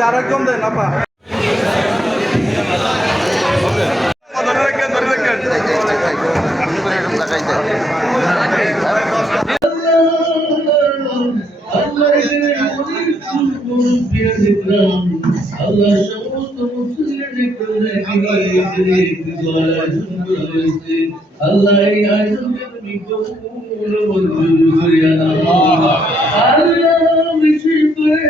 আরেকজন দেন আপা আল্লাহ সমস্ত আল্লাহ এই আয়োজনকে তুমি কবুল মঞ্জুর করিয়া নাও আল্লাহ বিশেষ করে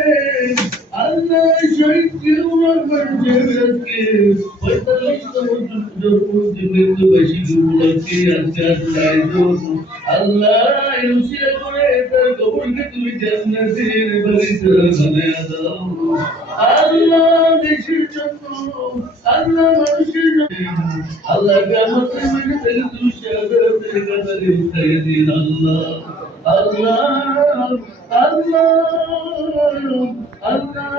আল্লাহ শহীদকে উমর জেবরকে 45তম মৃত্যুবাসী উপলক্ষে আজকে আয়োজন আল্লাহ এই উসিলা করে তার কবরকে তুমি জান্নাতের বাগিচা বানায়া দাও আল্লাহ দেশের জন্য আল্লাহ মানুষের জন্য আল্লাহ কিয়ামতের ময়দানে তুমি শাহাদাতের কাতারে উঠাইয়া দিন আল্লাহ আল্লাহ আল্লাহ আল্লাহ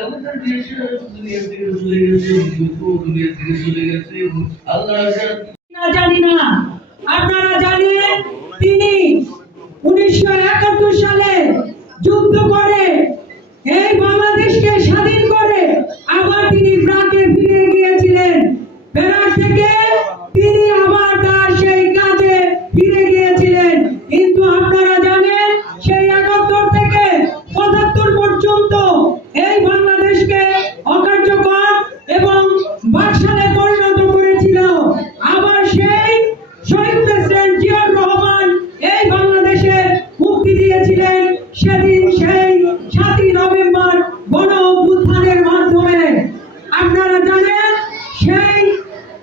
আল্লাহ দেশের দুনিয়া থেকে চলে গেছে দুনিয়া থেকে চলে গেছে আল্লাহ জানি না আপনারা জানেন তিনি 1971 সালে যুদ্ধ করে এই বাংলাদেশকে স্বাধীন করে আবার তিনি প্রাগে ফিরে গিয়েছিলেন বেরাক থেকে তিনি আবার তার সেই কাজে ফিরে গিয়েছিলেন কিন্তু আপনারা জানেন সেই 71 থেকে 75 পর্যন্ত এই বাংলাদেশকে অকার্যকর এবং বাকশালে পরিণত করেছিল আবার সেই শহীদ প্রেসিডেন্ট জিয়াউর রহমান এই বাংলাদেশে মুক্তি দিয়েছিলেন সেদিন সেই 7ই নভেম্বর গণ অভ্যুত্থানের মাধ্যমে আপনারা জানেন সেই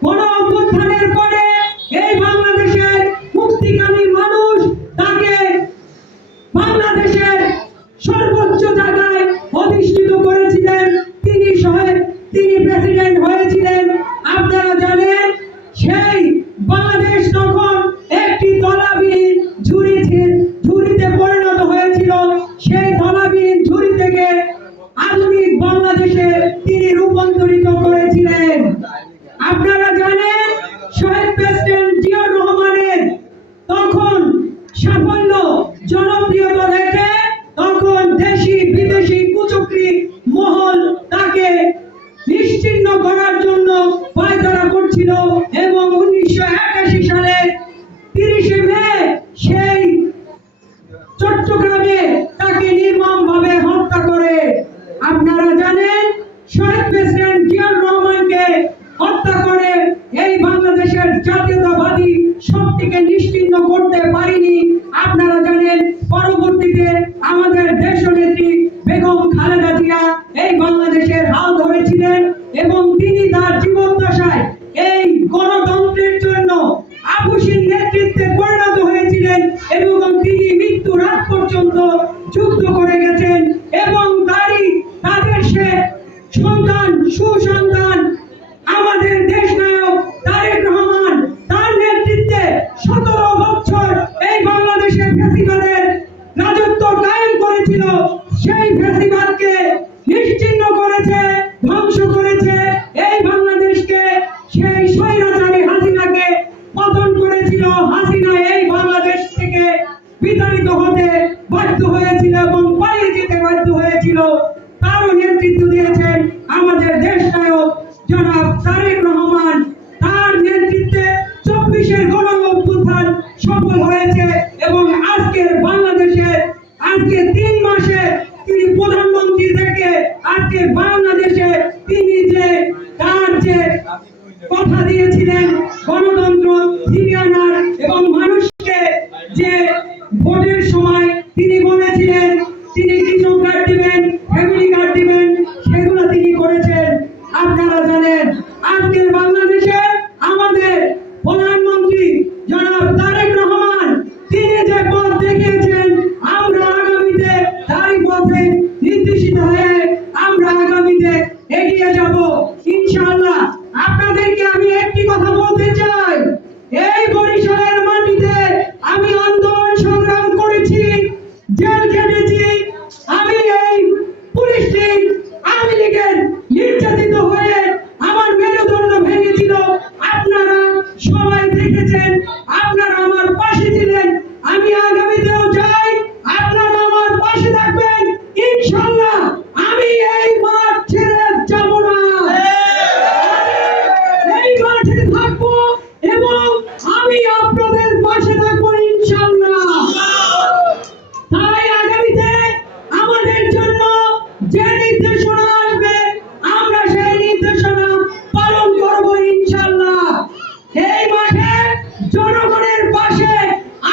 গণ অভ্যুত্থানের পরে এই বাংলাদেশের মুক্তিকামী মানুষ তাকে বাংলাদেশের সর্বোচ্চ জায়গায় অধিষ্ঠিত করেছিলেন তিনি প্রেসিডেন্ট হয়েছিলেন আপনারা জানেন সেই বাংলাদেশ তখন একটি তলাবিহীন ঝুড়িতে পরিণত হয়েছিল সেই তলাবিহীন ঝুড়ি থেকে আধুনিক বাংলাদেশে তিনি রূপান্তরিত করেছিলেন আপনারা জানেন শহীদ প্রেসিডেন্ট জিয়াউর রহমানের তখন সাফল্য জনপ্রিয়তা দেখে তখন দেশি বিদেশি কুচক্রী মহল তাকে নিশ্চিহ্ন করার জন্য পায়তারা করছিল এবং 1981 সালে 30 মে সেই চট্টগ্রামে তাকে নির্মমভাবে হত্যা করে আপনারা জানেন শহীদ প্রেসিডেন্ট জিয়াউর রহমানকে হত্যা করে এই বাংলাদেশের জাতীয়তাবাদী শক্তিকে নিশ্চিহ্ন করতে পারেনি আপনারা জানেন পরবর্তীতে আমাদের দেশনেত্রী বেগম খালেদা জিয়া এই বাংলাদেশের হাল ধরেছিলেন এবং তিনি তার জীবদ্দশায় এই গণতন্ত্রের জন্য আপসীন নেতৃত্বে পরিণত হয়েছিলেন এবং তিনি মৃত্যুর আগ পর্যন্ত যুদ্ধ করে গেছেন এবং তাদের সে সন্তান সুসন্তান আমাদের দেশ নায়ক তারেক রহমান তার নেতৃত্বে 17 বছর এই বাংলাদেশে ফ্যাসিবাদের রাজত্ব কায়েম করেছিল সেই ফ্যাসিবাদকে নিশ্চিহ্ন করেছে ধ্বংস করেছে এই বাংলাদেশকে সেই স্বৈরাচারী হাসিনাকে পতন করেছিল হাসিনা এই বাংলাদেশ থেকে বিতাড়িত হতে বাধ্য হয়েছিল এবং পালিয়ে যেতে বাধ্য হয়েছিল তারও নেতৃত্ব দিয়েছেন আমাদের দেশ নায়ক জনাব তারেক রহমান তার নেতৃত্বে 24-এর গণ অভ্যুত্থান সফল হয়েছে এবং আজকের বাংলাদেশের আজকে 3 মাসে তিনি প্রধানমন্ত্রী থেকে আজকে বাংলাদেশে তিনি যে তার যে কথা দিয়েছিলেন গণতন্ত্র ফিরিয়ে আনার এবং মানুষকে যে ভোটের সময় তিনি বলেছিলেন তিনি কৃষক কার্ড দিবেন ফ্যামিলি কার্ড দিবেন সেগুলো তিনি করেছেন আপনারা জানেন আজকের বাংলাদেশে আমাদের প্রধানমন্ত্রী জনাব তারেক রহমান তিনি যে পথ দেখিয়েছেন আমরা আগামীতে তারই পথে নির্দেশিত হয়ে আমরা আগামীতে এগিয়ে যাব ইনশাআল্লাহ আপনাদেরকে আমি একটি কথা বলতে চাই এই বরিশালের মাটিতে আমি আন্দোলন সংগ্রাম করেছি জেল খেটেছি আমি এই পুলিশ লীগ আওয়ামী লীগের নির্যাতিত হয়ে আমার মেরুদণ্ড ভেঙেছিল আপনারা সবাই দেখেছেন আপনারা আমার পাশে ছিলেন আমি আগামীতেও চাই আপনারা আমার পাশে থাকবেন ইনশাআল্লাহ যে নির্দেশনা আসবে আমরা সেই নির্দেশনা পালন করব ইনশাআল্লাহ। এই মাঠে জনগণের পাশে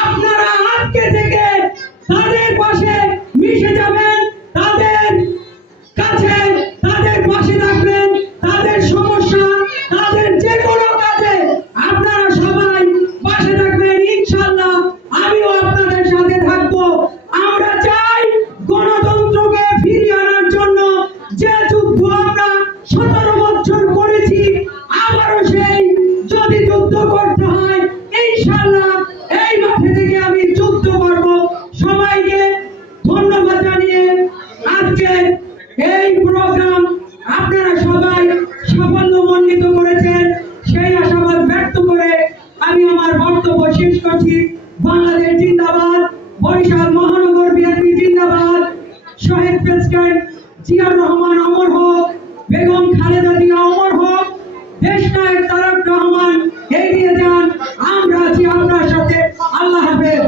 আপনারা আজকে থেকে তাদের পাশে মিশে যাবেন, তাদের কাছে তাদের পাশে থাকবেন, তাদের সমস্যা তাদের যে কোনো কাজে আপনারা সবাই পাশে থাকবেন ইনশাআল্লাহ। আমিও আপনাদের সাথে থাকবো। আমরা চাই গণতন্ত্রকে ফিরিয়ে আনার জন্য যে যুদ্ধ আমরা 17 বছর করেছি, আবারও সেই যদি যুদ্ধ করতে হয় ইনশাআল্লাহ এই মাঠে থেকে আমি যুদ্ধ করব। সবাইকে ধন্যবাদ জানিয়ে আজকে এই প্রোগ্রাম আপনারা সবাই সাফল্যমণ্ডিত করেছেন সেই আশাবাদ ব্যক্ত করে আমি আমার বক্তব্য শেষ করছি। বাংলাদেশ জিন্দাবাদ, বরিশাল মহানগর বিএনপি জিন্দাবাদ, শহীদ প্রেসিডেন্ট জিয়াউর রহমান অমর হোক, বেগম খালেদা জিয়া অমর হোক, দেশনায়ক তারেক রহমান এগিয়ে যান, আমরা আছি আপনার সাথে। আল্লাহ হাফেজ।